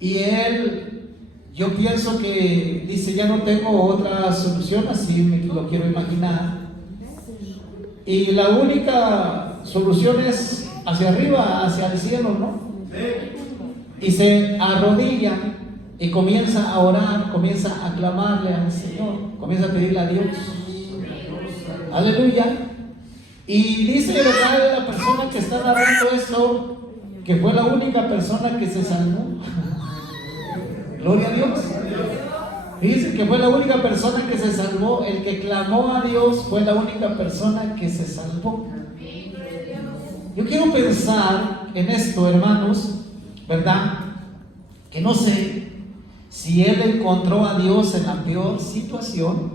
Y él, yo pienso que dice, ya no tengo otra solución, así me lo quiero imaginar. Y la única solución es hacia arriba, hacia el cielo, ¿no? Y se arrodilla y comienza a orar, comienza a clamarle al Señor, comienza a pedirle a Dios. Aleluya. Y dice, ¿verdad?, la persona que está narrando esto, que fue la única persona que se salvó. Gloria a Dios. Dice que fue la única persona que se salvó. El que clamó a Dios fue la única persona que se salvó. Yo quiero pensar en esto, hermanos, ¿verdad? Que no sé si él encontró a Dios en la peor situación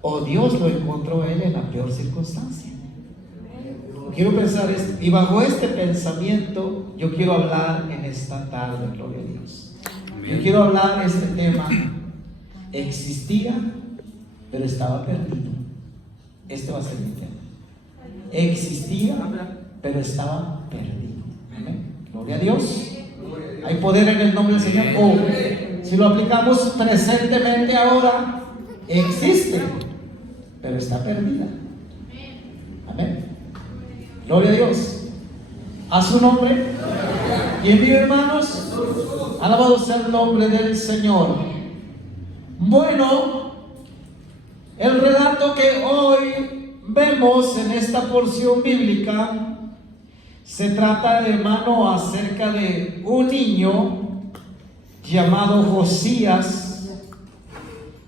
o Dios lo encontró a él en la peor circunstancia. Quiero pensar esto, y bajo este pensamiento yo quiero hablar en esta tarde, gloria a Dios. Yo quiero hablar de este tema. Existía, pero estaba perdido. Este va a ser mi tema. Existía, pero estaba perdido. Amén. Gloria a Dios. Hay poder en el nombre del Señor. O si lo aplicamos presentemente ahora, existe, pero está perdida. Amén. Gloria a Dios. A su nombre. Y en mi hermanos, alabado sea el nombre del Señor. Bueno, el relato que hoy vemos en esta porción bíblica se trata, hermano, acerca de un niño llamado Josías,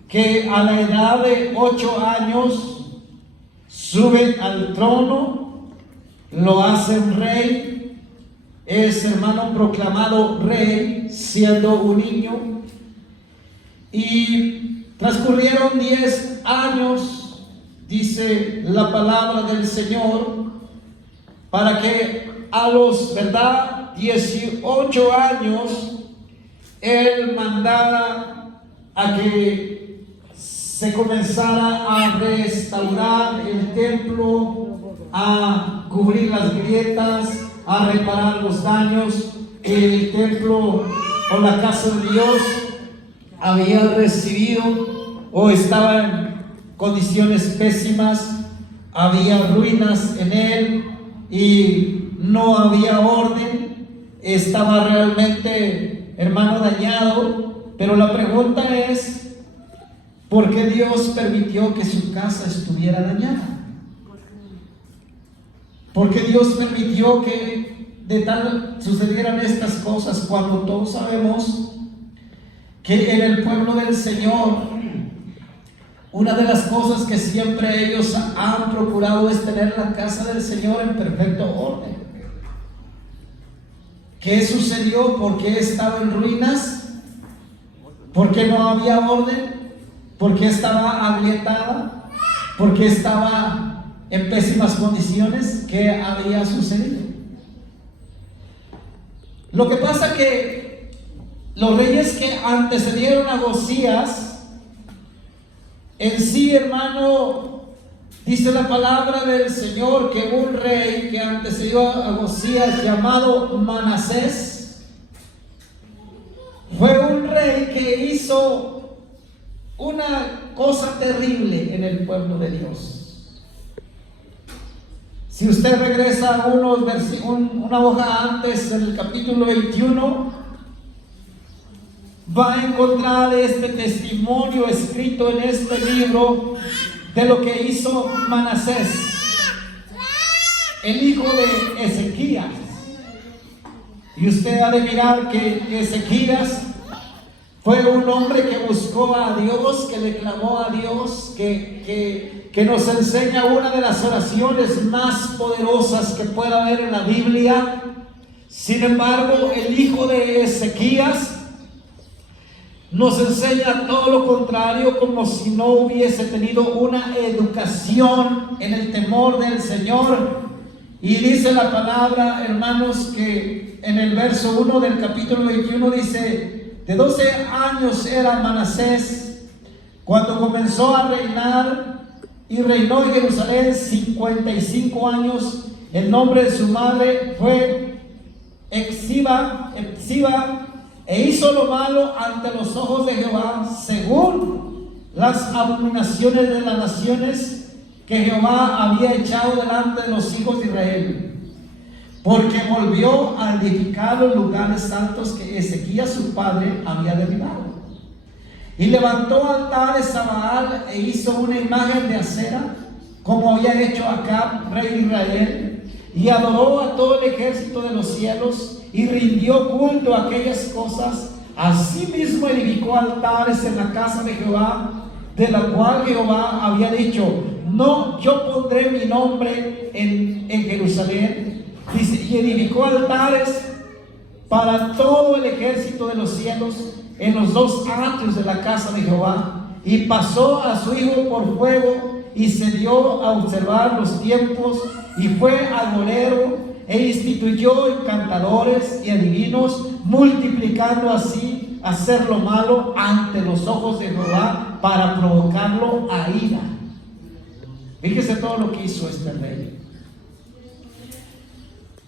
que a la edad de 8 años sube al trono, lo hacen rey, es, hermano, proclamado rey siendo un niño. Y transcurrieron 10 años, dice la palabra del Señor, para que a los, ¿verdad?, 18 años él mandara a que se comenzara a restaurar el templo, a cubrir las grietas, a reparar los daños. El templo o la casa de Dios había recibido o estaba en condiciones pésimas, había ruinas en él y no había orden, estaba realmente, hermano, dañado. Pero la pregunta es, ¿por qué Dios permitió que su casa estuviera dañada? ¿Por qué Dios permitió que de tal sucedieran estas cosas cuando todos sabemos que en el pueblo del Señor una de las cosas que siempre ellos han procurado es tener la casa del Señor en perfecto orden? ¿Qué sucedió? ¿Por qué estaba en ruinas? ¿Por qué no había orden? ¿Por qué estaba agrietada? ¿Por qué estaba en pésimas condiciones? ¿Qué había sucedido? Lo que pasa que los reyes que antecedieron a Josías, en sí, hermano, dice la palabra del Señor que un rey que antecedió a Josías llamado Manasés fue un rey que hizo una cosa terrible en el pueblo de Dios. Si usted regresa una hoja antes, en el capítulo 21, va a encontrar este testimonio escrito en este libro de lo que hizo Manasés, el hijo de Ezequías. Y usted ha de mirar que Ezequías fue un hombre que buscó a Dios, que le clamó a Dios, que nos enseña una de las oraciones más poderosas que pueda haber en la Biblia. Sin embargo, el hijo de Ezequías nos enseña todo lo contrario, como si no hubiese tenido una educación en el temor del Señor. Y dice la palabra, hermanos, que en el verso 1 del capítulo 21 dice: de 12 años era Manasés cuando comenzó a reinar, y reinó en Jerusalén 55 años. El nombre de su madre fue Epsiba, e hizo lo malo ante los ojos de Jehová, según las abominaciones de las naciones que Jehová había echado delante de los hijos de Israel, porque volvió a edificar los lugares altos que Ezequías su padre había derribado. Y levantó altares a Baal e hizo una imagen de acera, como había hecho Acab, rey de Israel, y adoró a todo el ejército de los cielos y rindió culto a aquellas cosas. Asimismo edificó altares en la casa de Jehová, de la cual Jehová había dicho: no, yo pondré mi nombre en Jerusalén. Dice, y edificó altares para todo el ejército de los cielos en los dos atrios de la casa de Jehová, y pasó a su hijo por fuego, y se dio a observar los tiempos, y fue agorero, e instituyó encantadores y adivinos, multiplicando así hacer lo malo ante los ojos de Jehová, para provocarlo a ira. Fíjese todo lo que hizo este rey.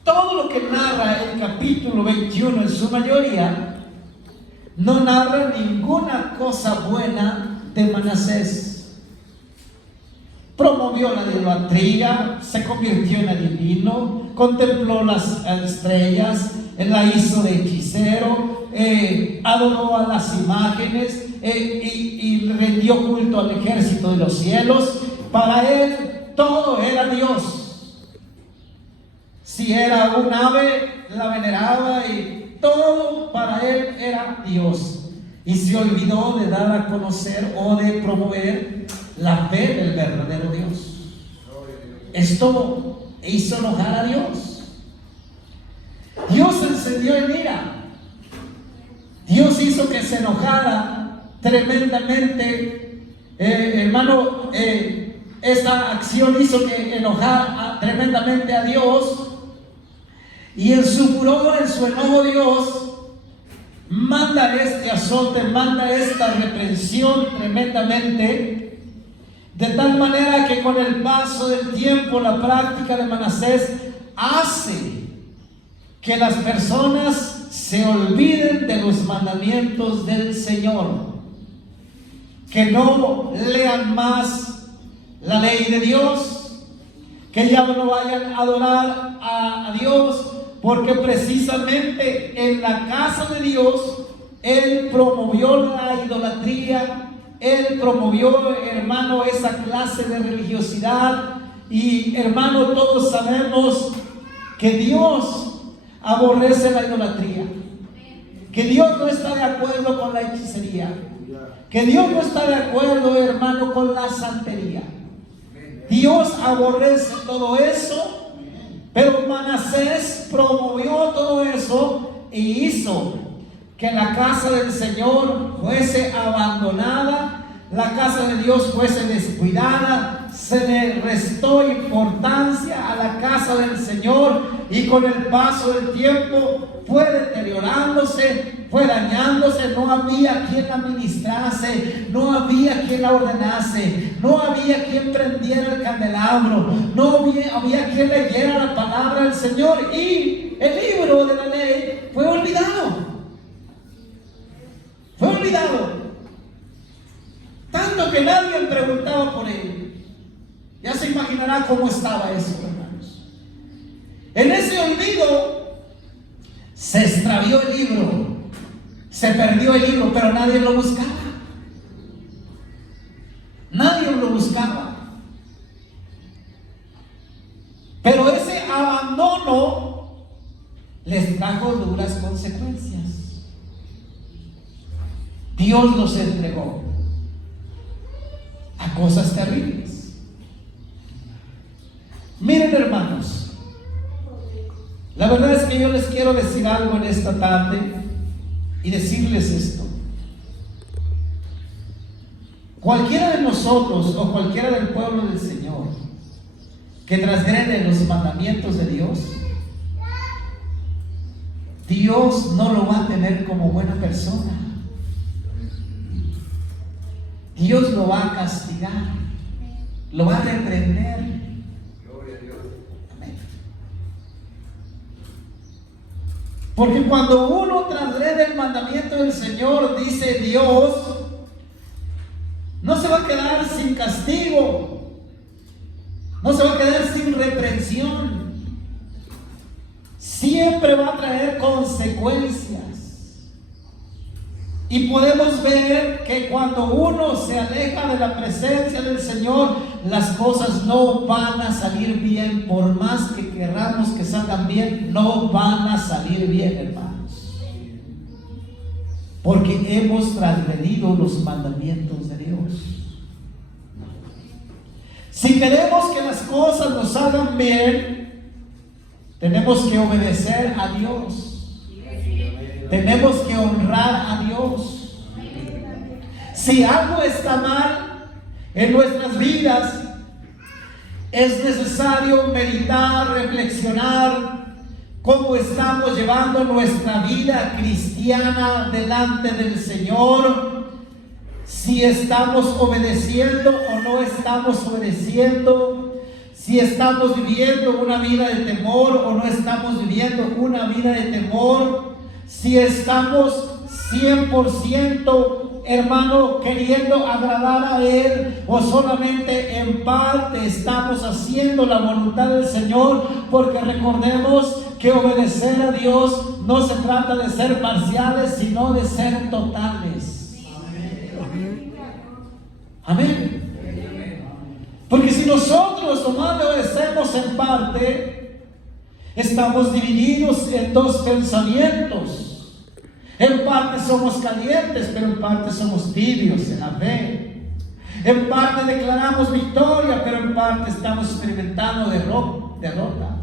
Todo lo que narra el capítulo 21 en su mayoría no narra ninguna cosa buena de Manasés. Promovió la idolatría, se convirtió en adivino, contempló las estrellas, la hizo de hechicero, adoró a las imágenes, y rindió culto al ejército de los cielos. Para él todo era Dios. Si era un ave, la veneraba, y todo para él era Dios. Y se olvidó de dar a conocer o de promover la fe del verdadero Dios. Esto hizo enojar a Dios. Dios se encendió en ira. Dios hizo que se enojara tremendamente. Hermano, esta acción hizo que enojara tremendamente a Dios. Y en su furor, en su enojo, Dios manda este azote, manda esta reprensión tremendamente, de tal manera que con el paso del tiempo la práctica de Manasés hace que las personas se olviden de los mandamientos del Señor, que no lean más la ley de Dios, que ya no vayan a adorar a Dios, porque precisamente en la casa de Dios Él promovió la idolatría, Él promovió, hermano, esa clase de religiosidad. Y hermano, todos sabemos que Dios aborrece la idolatría, que Dios no está de acuerdo con la hechicería, que Dios no está de acuerdo, hermano, con la santería. Dios aborrece todo eso. Pero Manasés promovió todo eso e hizo que la casa del Señor fuese abandonada, la casa de Dios fuese descuidada, se le restó importancia a la casa del Señor, y con el paso del tiempo fue deteriorándose, fue dañándose. No había quien la ministrase, no había quien la ordenase, no había quien prendiera el candelabro, no había quien leyera la palabra del Señor, y el libro de la ley fue olvidado. Fue olvidado. Tanto que nadie preguntaba por él. Ya se imaginará cómo estaba eso, hermanos. En ese olvido se extravió el libro, se perdió el libro, pero nadie lo buscaba. Nadie lo buscaba. Pero ese abandono les trajo duras consecuencias. Dios los entregó a cosas terribles. Miren, hermanos, la verdad es que yo les quiero decir algo en esta tarde y decirles esto. Cualquiera de nosotros o cualquiera del pueblo del Señor que transgrede los mandamientos de Dios, Dios no lo va a tener como buena persona. Dios lo va a castigar, lo va a reprender. Amén. Porque cuando uno transgrede el mandamiento del Señor, dice Dios, no se va a quedar sin castigo, no se va a quedar sin reprensión. Siempre va a traer consecuencias. Y podemos ver que cuando uno se aleja de la presencia del Señor, las cosas no van a salir bien. Por más que queramos que salgan bien, no van a salir bien, hermanos. Porque hemos transgredido los mandamientos de Dios. Si queremos que las cosas nos salgan bien, tenemos que obedecer a Dios. Tenemos que honrar a Dios. Si algo está mal en nuestras vidas, es necesario meditar, reflexionar cómo estamos llevando nuestra vida cristiana delante del Señor. Si estamos obedeciendo o no estamos obedeciendo. Si estamos viviendo una vida de temor o no estamos viviendo una vida de temor. Si estamos 100%, hermano, queriendo agradar a Él, o solamente en parte estamos haciendo la voluntad del Señor, porque recordemos que obedecer a Dios no se trata de ser parciales, sino de ser totales. Amén. Porque si nosotros nomás obedecemos en parte, estamos divididos en dos pensamientos. En parte somos calientes, pero en parte somos tibios en la fe. En parte declaramos victoria, pero en parte estamos experimentando derrota.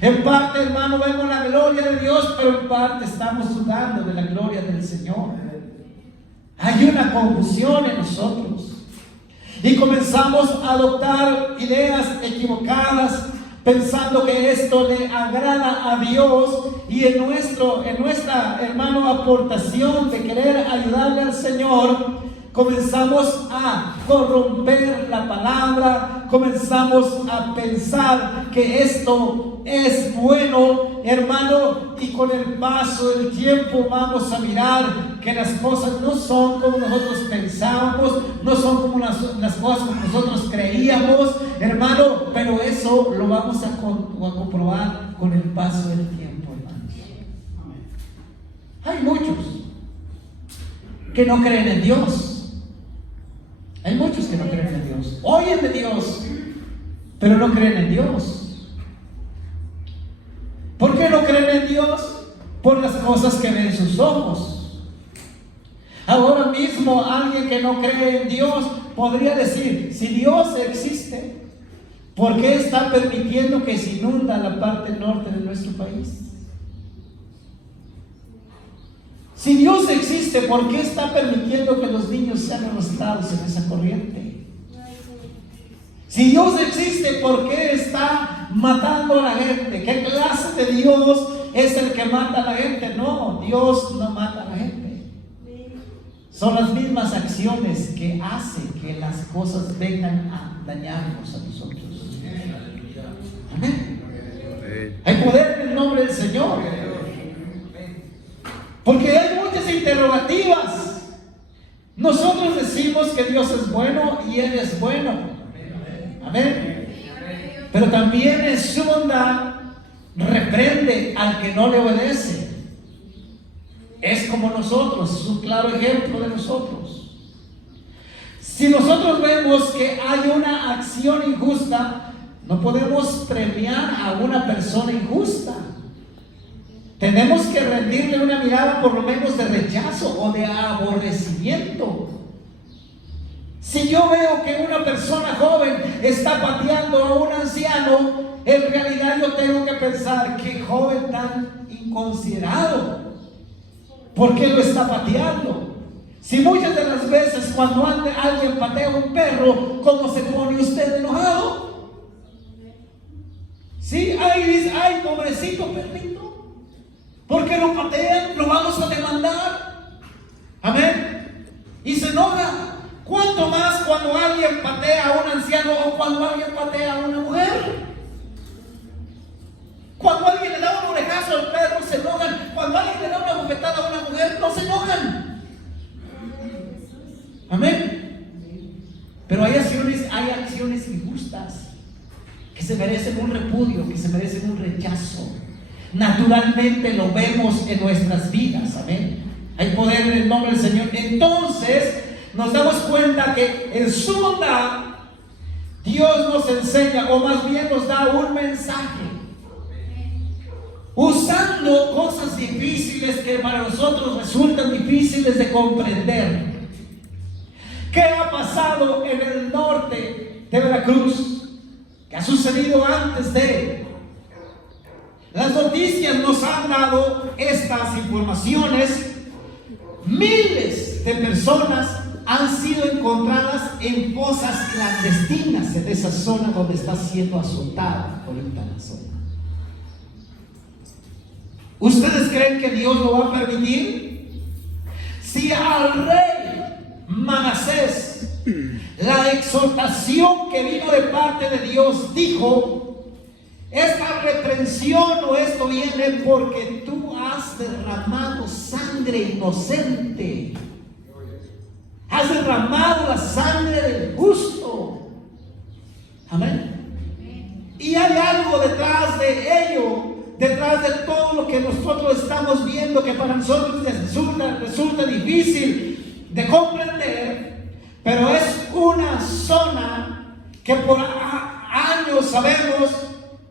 En parte, hermano, vemos la gloria de Dios, pero en parte estamos dudando de la gloria del Señor. Hay una confusión en nosotros. Y comenzamos a adoptar ideas equivocadas, pensando que esto le agrada a Dios, y en nuestra, hermano, aportación de querer ayudarle al Señor, comenzamos a corromper la palabra, comenzamos a pensar que esto es bueno, hermano, y con el paso del tiempo vamos a mirar que las cosas no son como nosotros pensábamos, no son como las cosas como nosotros creíamos, hermano, pero eso lo vamos a comprobar con el paso del tiempo, hermanos. Hay muchos que no creen en Dios. Hay muchos que no creen en Dios. Oyen de Dios, pero no creen en Dios. ¿Por qué no creen en Dios? Por las cosas que ven sus ojos. Ahora mismo alguien que no cree en Dios podría decir, si Dios existe, ¿por qué está permitiendo que se inunda la parte norte de nuestro país? Si Dios existe, ¿por qué está permitiendo que los niños sean arrastrados en esa corriente? Si Dios existe, ¿por qué está matando a la gente? ¿Qué clase de Dios es el que mata a la gente? No, Dios no mata a la gente. Son las mismas acciones que hacen que las cosas vengan a dañarnos a nosotros. Amén. Hay poder en el nombre del Señor. Porque hay muchas interrogativas. Nosotros decimos que Dios es bueno y Él es bueno. Amén. Pero también en su bondad reprende al que no le obedece. Es como nosotros, es un claro ejemplo de nosotros. Si nosotros vemos que hay una acción injusta, no podemos premiar a una persona injusta. Tenemos que rendirle una mirada por lo menos de rechazo o de aborrecimiento. Si yo veo que una persona joven está pateando a un anciano, en realidad yo tengo que pensar, qué joven tan inconsiderado. ¿Por qué lo está pateando? Si muchas de las veces cuando alguien patea a un perro, ¿cómo se pone usted enojado? Sí, ay, pobrecito perrito. ¿Por qué lo patean? Lo vamos a demandar. Amén. Y se enoja. ¿Cuánto más cuando alguien patea a un anciano o cuando alguien patea a una mujer? Cuando alguien le da un orejazo al perro, se enojan. Pero hay acciones injustas que se merecen un repudio, que se merecen un rechazo. Naturalmente lo vemos en nuestras vidas, amén. Hay poder en el nombre del Señor. Entonces nos damos cuenta que en su bondad Dios nos enseña, o más bien nos da un mensaje, usando cosas difíciles que para nosotros resultan difíciles de comprender. ¿Qué ha pasado en el norte de Veracruz? ¿Qué ha sucedido antes de? Las noticias nos han dado estas informaciones. Miles de personas han sido encontradas en fosas clandestinas en esa zona donde está siendo azotada ahorita la zona. ¿Ustedes creen que Dios lo va a permitir? Si al rey Manasés, la exhortación que vino de parte de Dios dijo: esta reprensión o esto viene porque tú has derramado sangre inocente, has derramado la sangre del justo. Amén. Y hay algo detrás de ello, detrás de todo lo que nosotros estamos viendo, que para nosotros resulta difícil de comprender, pero es una zona que por años sabemos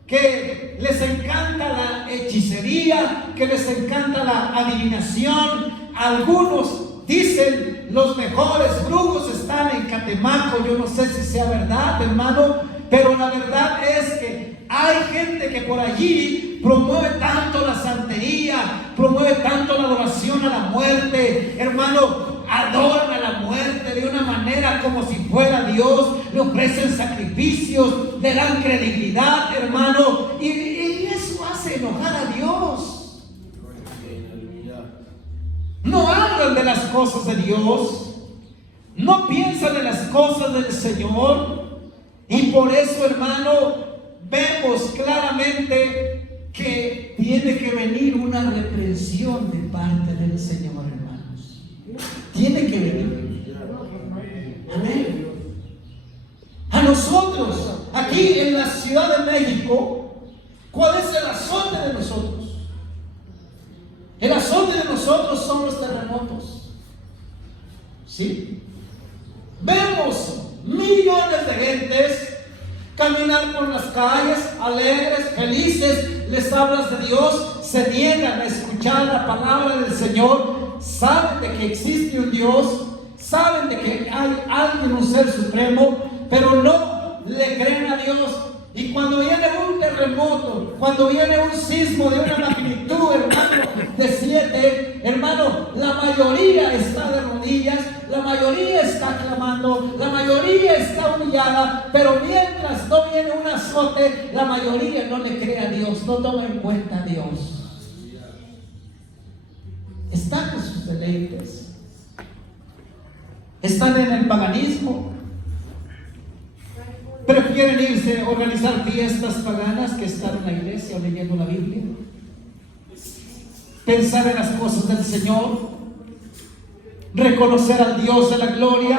que les encanta la hechicería, que les encanta la adivinación. Algunos dicen los mejores brujos están en Catemaco. Yo no sé si sea verdad, hermano, pero la verdad es que hay gente que por allí promueve tanto la santería, promueve tanto la adoración a la muerte, hermano. Adoran a la muerte de una manera como si fuera Dios, le ofrecen sacrificios, le dan credibilidad, hermano, y eso hace enojar a Dios. No hablan de las cosas de Dios, no piensan en las cosas del Señor, y por eso, hermano, vemos claramente que tiene que venir una reprensión de parte del Señor, hermanos. Tiene que venir. Amén. A nosotros, aquí en la Ciudad de México, ¿cuál es el azote de nosotros? El azote de nosotros son los terremotos. ¿Sí? Vemos millones de gentes caminar por las calles, alegres, felices, les hablas de Dios, se niegan a escuchar la palabra del Señor. Saben de que existe un Dios, saben de que hay alguien, un ser supremo, pero no le creen a Dios. Y cuando viene un terremoto, cuando viene un sismo de una magnitud, hermano, de 7, hermano, la mayoría está de rodillas, la mayoría está clamando, la mayoría está humillada, pero mientras no viene un azote, la mayoría no le cree a Dios, no toma en cuenta a Dios. Están en sus deleites, están en el paganismo, prefieren irse a organizar fiestas paganas que estar en la iglesia o leyendo la Biblia, pensar en las cosas del Señor, reconocer al Dios de la gloria.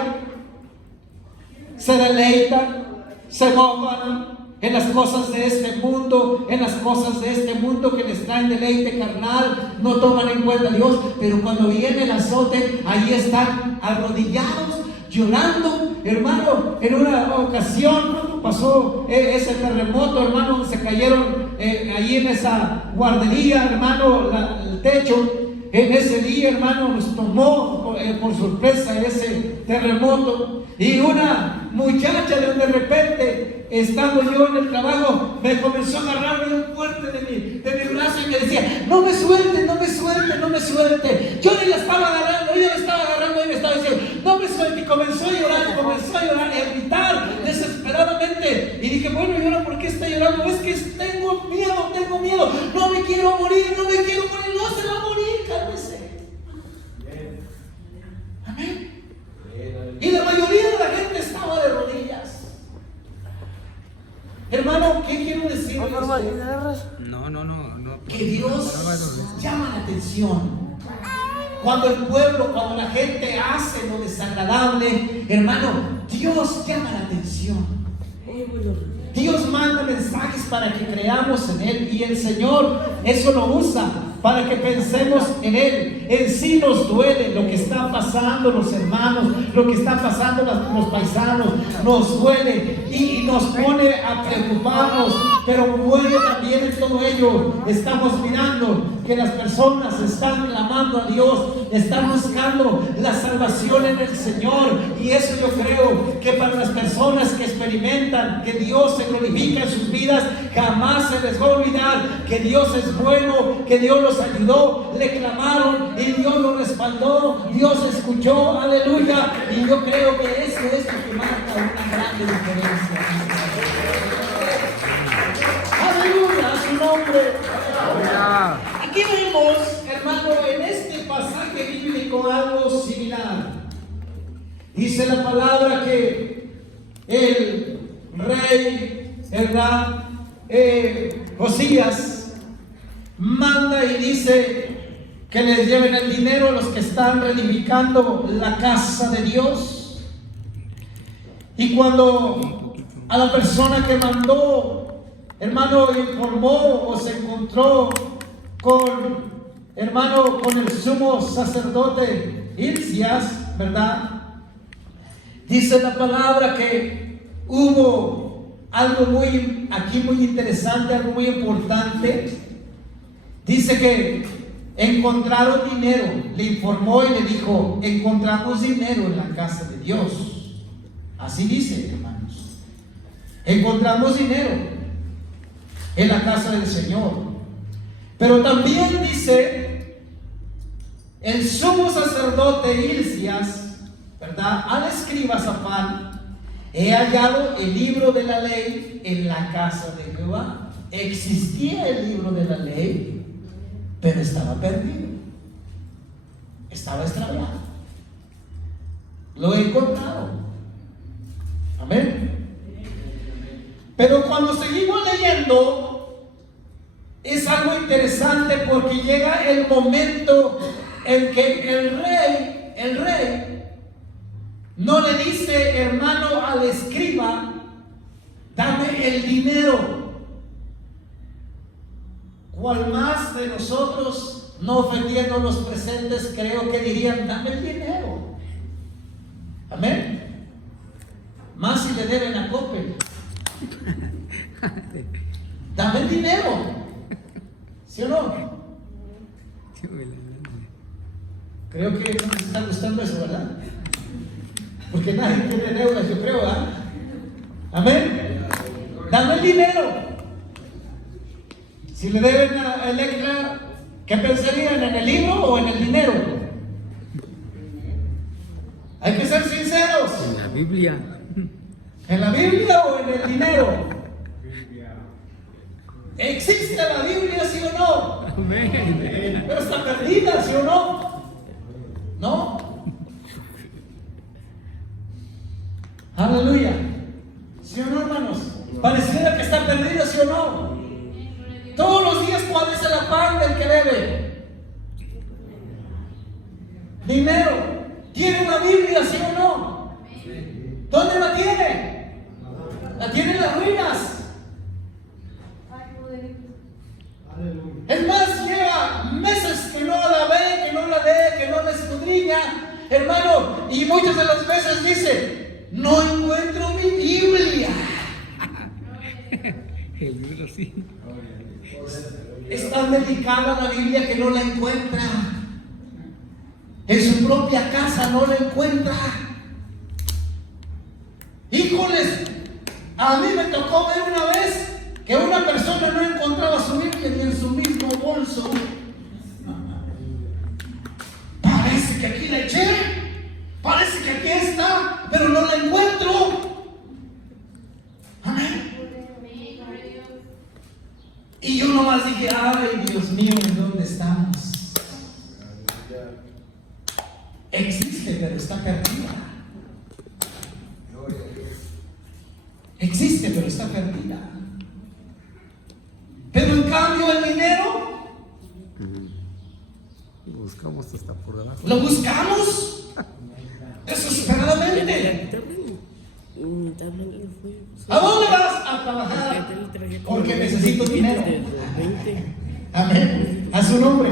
Se deleitan, se gozan en las cosas de este mundo, en las cosas de este mundo que les traen deleite carnal, no toman en cuenta a Dios, pero cuando viene el azote, ahí están arrodillados, llorando. Hermano, en una ocasión, cuando pasó ese terremoto, hermano, se cayeron allí en esa guardería, hermano, el techo. En ese día, hermano, nos tomó por sorpresa ese terremoto, y una muchacha de repente, estando yo en el trabajo, me comenzó a agarrar bien fuerte de mi brazo y me decía: no me suelte, no me suelte, no me suelte. Yo le estaba agarrando, ella me estaba agarrando y me estaba diciendo: no me suelte. Y comenzó a llorar y a gritar desesperadamente. Y dije: bueno, ¿y ahora por qué está llorando? Es que tengo miedo, no me quiero morir, no se va a morir, cálmese. Amén. Y la mayoría de la gente estaba de rodillas. Hermano, ¿qué quiero decir? No. Que Dios llama la atención cuando el pueblo, cuando la gente hace lo desagradable, hermano, Dios llama la atención. Dios manda mensajes para que creamos en Él, y el Señor eso lo usa para que pensemos en Él. En sí nos duele lo que está pasando los hermanos, lo que está pasando los paisanos, nos duele y nos pone a preocuparnos, pero duele también en todo ello. Estamos mirando que las personas están clamando a Dios, están buscando la salvación en el Señor, y eso yo creo que para las personas que experimentan que Dios se glorifica en sus vidas, jamás se les va a olvidar que Dios es bueno, que Dios los ayudó, le clamaron y Dios los respaldó, Dios escuchó, aleluya. Y yo creo que eso es lo que marca una grande diferencia. Aleluya a su nombre. Aquí vemos, hermano, en este pasaje bíblico algo similar. Dice la palabra que el rey, Josías, manda y dice que les lleven el dinero a los que están reedificando la casa de Dios. Y cuando a la persona que mandó, hermano, informó o se encontró con el sumo sacerdote Hilcías, ¿verdad? Dice la palabra que hubo algo muy interesante, algo muy importante. Dice que encontraron dinero, le informó y le dijo: encontramos dinero en la casa de Dios. Así dice, hermanos, encontramos dinero en la casa del Señor. Pero también dice el sumo sacerdote Hilcías, ¿verdad?, al escriba Safán: he hallado el libro de la ley en la casa de Jehová. Existía el libro de la ley, pero estaba perdido, estaba extraviado. Lo he encontrado. Amén. Pero cuando seguimos leyendo, es algo interesante, porque llega el momento en que el rey no le dice, hermano, al escriba: dame el dinero. ¿Cuál más de nosotros, no ofendiendo a los presentes, creo que dirían: dame el dinero? Amén. Más si le deben a Coppel. Dame el dinero. ¿Sí o no? Creo que no les está gustando eso, ¿verdad? Porque nadie tiene deudas, yo creo, ¿verdad? Amén. Dame el dinero. Si le deben a Electra, ¿qué pensarían? ¿En el libro o en el dinero? Hay que ser sinceros. En la Biblia. ¿En la Biblia o en el dinero? ¿Existe la Biblia, sí o no? Amén. Pero está perdida, ¿sí o no? ¿No? Aleluya. ¿Sí o no, hermanos? Pareciera que está perdida, ¿sí o no? Todos los días, ¿cuál es el afán del que debe? Dinero. ¿Tiene una Biblia, sí o no? ¿Dónde la tiene? La tiene en las ruinas. Es más, lleva meses que no la ve, que no la lee, que no la escudriña, hermano, y muchas de las veces dice: no encuentro mi Biblia. El libro sí. Es tan delicada la Biblia que no la encuentra. En su propia casa no la encuentra. Híjoles, a mí me tocó ver una vez que una persona no encontraba su Biblia ni en su mismo bolso. Parece que aquí la eché, parece que aquí está, pero no la encuentro. Amén. Y yo nomás dije: ay, Dios mío, ¿en dónde estamos? Existe, pero está perdida. Existe, pero está perdida. Pero en cambio el dinero, buscamos hasta por debajo. Lo buscamos desesperadamente. ¿A dónde vas a trabajar? Porque necesito dinero. Amén. A su nombre.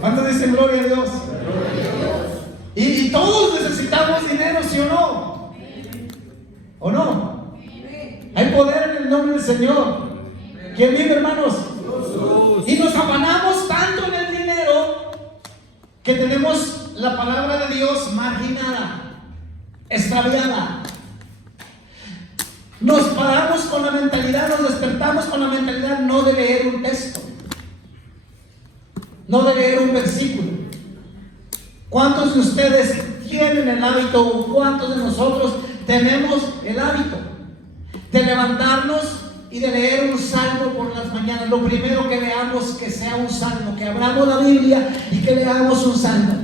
¿Cuándo dicen gloria a Dios? Y todos necesitamos dinero, ¿sí o no? ¿O no? Hay poder en el nombre del Señor. ¿Quién vive, hermanos? Y nos afanamos tanto en el dinero que tenemos la palabra de Dios marginada, extraviada. Nos paramos con la mentalidad, nos despertamos con la mentalidad no de leer un texto, no de leer un versículo. ¿Cuántos de ustedes tienen el hábito o cuántos de nosotros tenemos el hábito de levantarnos y de leer un salmo por las mañanas? Lo primero que veamos que sea un salmo, que abramos la Biblia y que leamos un salmo.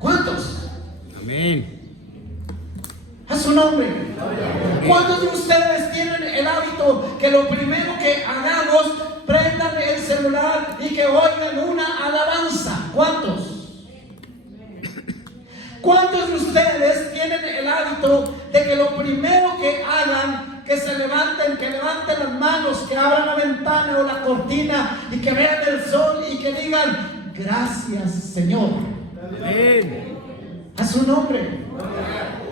¿Cuántos? Amén. A su nombre. ¿Cuántos de ustedes tienen el hábito que lo primero que hagamos, prendan el celular y que oigan una alabanza? ¿Cuántos? ¿Cuántos de ustedes tienen el hábito de que lo primero que hagan, que se levanten, que levanten las manos, que abran la ventana o la cortina y que vean el sol y que digan gracias, Señor? Amén. A su nombre.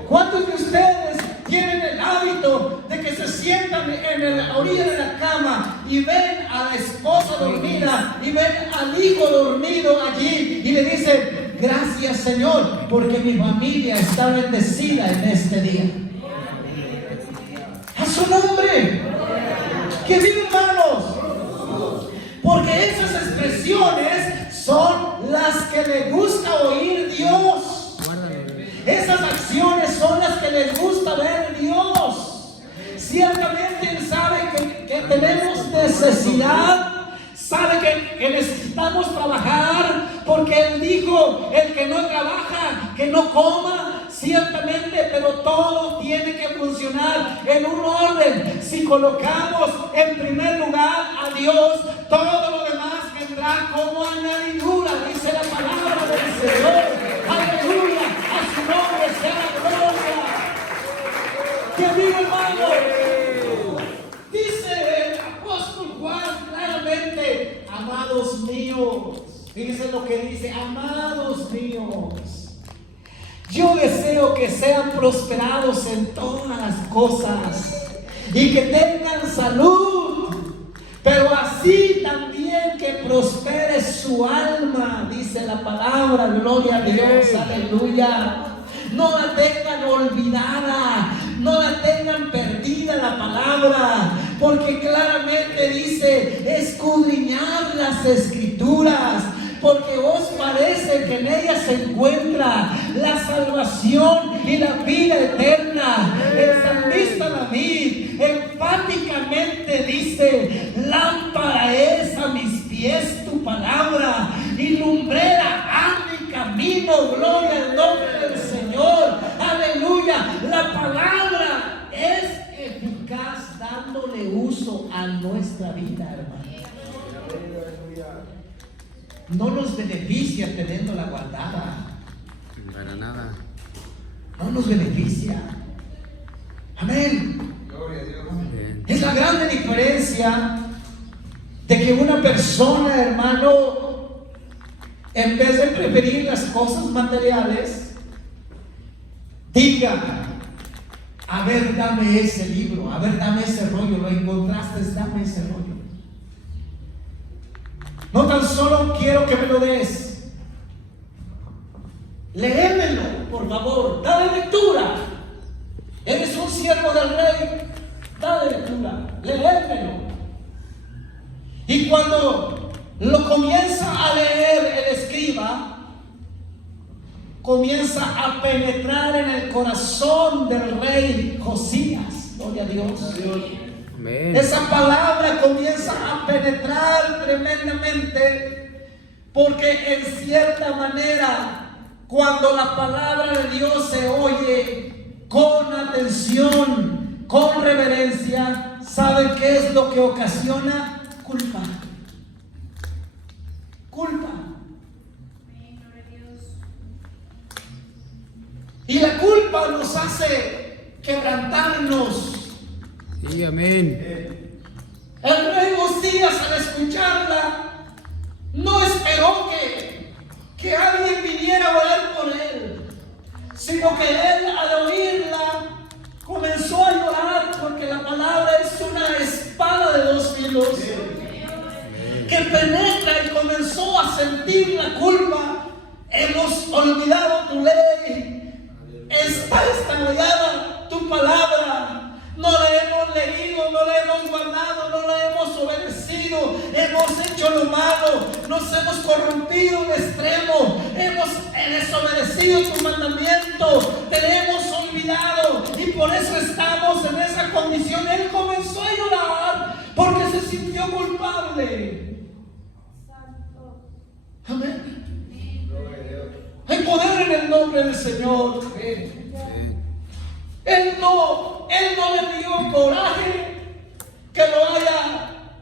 ¿Cuántos de ustedes tienen el hábito de que se sientan en la orilla de la cama y ven a la esposa dormida y ven al hijo dormido allí y le dicen gracias, Señor, porque mi familia está bendecida en este día? A su nombre. Que vive, hermanos. Porque esas expresiones son las que le gusta oír Dios. Esas acciones son las que les gusta ver Dios. Ciertamente Él sabe que tenemos necesidad, sabe que necesitamos trabajar, porque Él dijo, el que no trabaja, que no coma. Ciertamente, pero todo tiene que funcionar en un orden. Si colocamos en primer lugar a Dios, todo lo demás vendrá como añadidura, dice la palabra del Señor. Aleluya, a su nombre sea la gloria. Que viva, hermano. Dice el apóstol Juan claramente, amados míos. Fíjense lo que dice, amados míos. Yo deseo que sean prosperados en todas las cosas y que tengan salud, pero así también que prospere su alma, dice la palabra. Gloria a Dios, aleluya. No la tengan olvidada, no la tengan perdida la palabra, porque claramente dice escudriñar las escrituras, porque os parece que en ella se encuentra la salvación y la vida eterna. El salmista David enfáticamente dice, lámpara es a mis pies tu palabra y lumbrera a mi camino. Gloria al nombre del Señor, aleluya. La palabra es eficaz dándole uso a nuestra vida, hermano. No nos beneficia teniéndola guardada. Para nada. No nos beneficia. Amén. Gloria a Dios. Amén. Es la gran diferencia de que una persona, hermano, en vez de preferir las cosas materiales, diga, a ver, dame ese libro, a ver, dame ese rollo, lo encontraste, dame ese rollo. No tan solo quiero que me lo des, léemelo, por favor, dale lectura. Eres un siervo del rey, dale lectura, léemelo. Y cuando lo comienza a leer el escriba, comienza a penetrar en el corazón del rey Josías. Gloria a Dios. Amén. Esa palabra comienza a penetrar tremendamente, porque en cierta manera, cuando la palabra de Dios se oye con atención, con reverencia, ¿saben qué es lo que ocasiona? Culpa. culpa. Y la culpa nos hace quebrantarnos. Sí, amén. El rey Josías, al escucharla, no esperó que alguien viniera a orar por él, sino que él, al oírla, comenzó a llorar, porque la palabra es una espada de dos filos que penetra, y comenzó a sentir la culpa. Hemos olvidado tu ley, está estancada tu palabra. No la hemos leído, no la hemos guardado, no la hemos obedecido. Hemos hecho lo malo, nos hemos corrompido en extremo. Hemos desobedecido tu mandamiento, te hemos olvidado, y por eso estamos en esa condición. Él comenzó a llorar porque se sintió culpable. Amén. Hay poder en el nombre del Señor. Él no le dio coraje que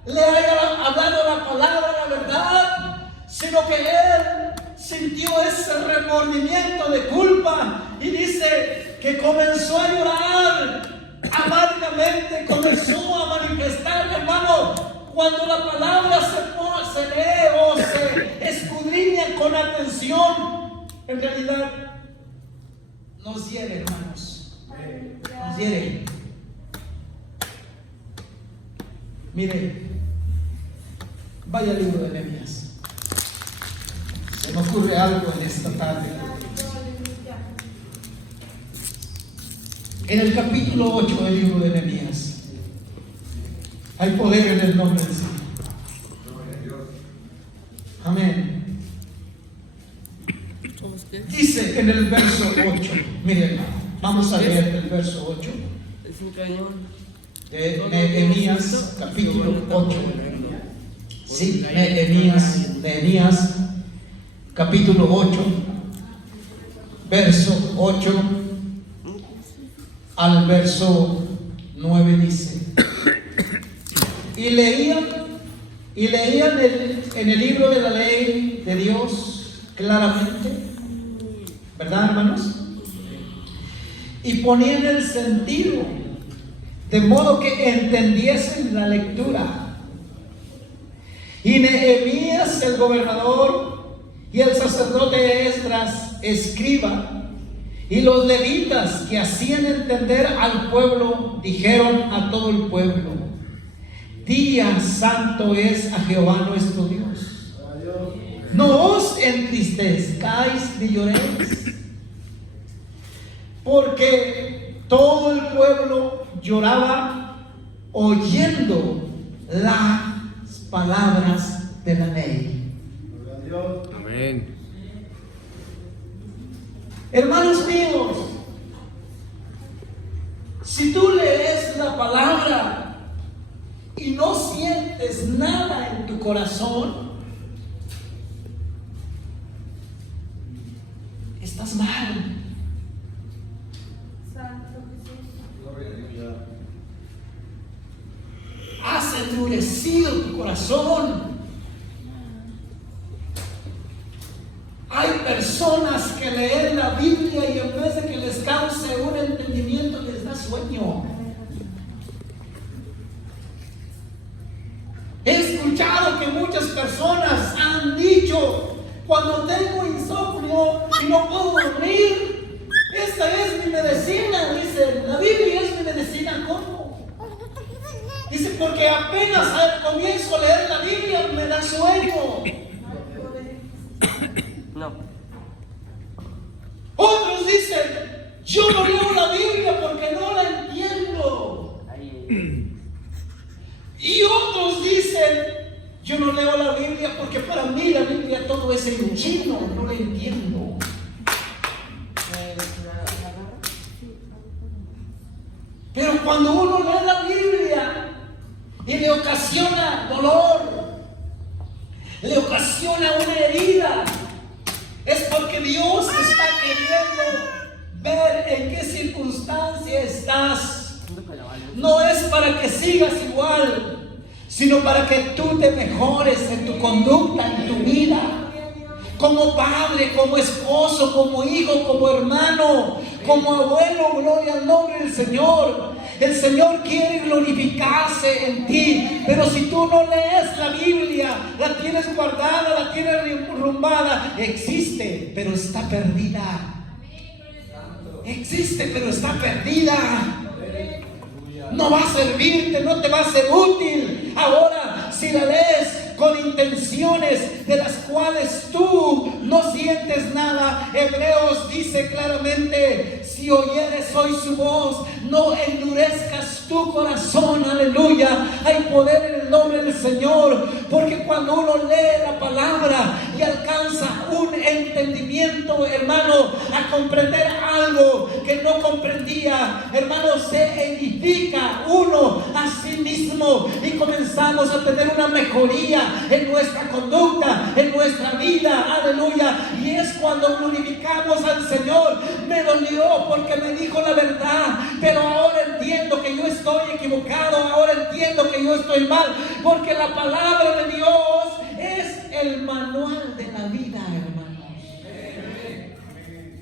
le haya hablado la palabra, la verdad, sino que él sintió ese remordimiento de culpa, y dice que comenzó a llorar amargamente, comenzó a manifestar, hermano. Cuando la palabra se lee o se escudriña con atención, en realidad nos hiere, hermanos. Nos hiere. Mire, vaya al libro de Nehemías. Se me ocurre algo en esta tarde. En el capítulo 8 del libro de Nehemías hay poder en el nombre del Señor. Amén. Dice en el verso 8, miren, vamos a leer el verso 8 de Nehemías, capítulo 8. Sí, Nehemías, capítulo 8, verso 8 al verso 9 dice: y leían en el libro de la ley de Dios claramente, ¿verdad, hermanos? Y ponían el sentido, de modo que entendiesen la lectura. Y Nehemías, el gobernador, y el sacerdote Esdras, escriba, y los levitas que hacían entender al pueblo, dijeron a todo el pueblo: día santo es a Jehová nuestro Dios. No os entristezcáis ni lloréis. Porque todo el pueblo lloraba oyendo las palabras de la ley. Amén. Hermanos míos, si tú lees la palabra y no sientes nada en tu corazón, estás mal. Has endurecido tu corazón. Hay personas que leen la Biblia y en vez de que les cause un entendimiento, les da sueño. He escuchado que muchas personas han dicho: cuando tengo insomnio y no puedo dormir, esta es mi medicina. Dice, la Biblia es mi medicina. ¿Cómo? Dice, porque apenas comienzo a leer la Biblia me da sueño. No. Otros dicen, yo no leo la Biblia porque no la entiendo. Y otros dicen, yo no leo la Biblia porque para mí la Biblia todo es en chino, no la entiendo. Pero cuando uno lee la Biblia y le ocasiona dolor, le ocasiona una herida, es porque Dios está queriendo ver en qué circunstancia estás. No es para que sigas igual, sino para que tú te mejores en tu conducta, en tu vida, como padre, como esposo, como hijo, como hermano, como abuelo. Gloria al nombre del Señor. El Señor quiere glorificarse en ti, pero si tú no lees la Biblia, la tienes guardada, la tienes arrumbada, existe, pero está perdida. Existe, pero está perdida. No va a servirte, no te va a ser útil. Ahora, si la lees con intenciones de las cuales tú no sientes nada, Hebreos dice claramente: si oyeres hoy su voz, no endurezcas tu corazón. Aleluya. Hay poder en el nombre del Señor, porque cuando uno lee la palabra y alcanza un entendimiento, hermano, a comprender algo que no comprendía, hermano, se edifica uno a sí mismo y comenzamos a tener una mejoría en nuestra conducta, en nuestra vida. Aleluya. Y es cuando glorificamos al Señor. Me dolió porque me dijo la verdad, pero ahora entiendo que yo estoy equivocado, ahora entiendo que yo estoy mal, porque la palabra de Dios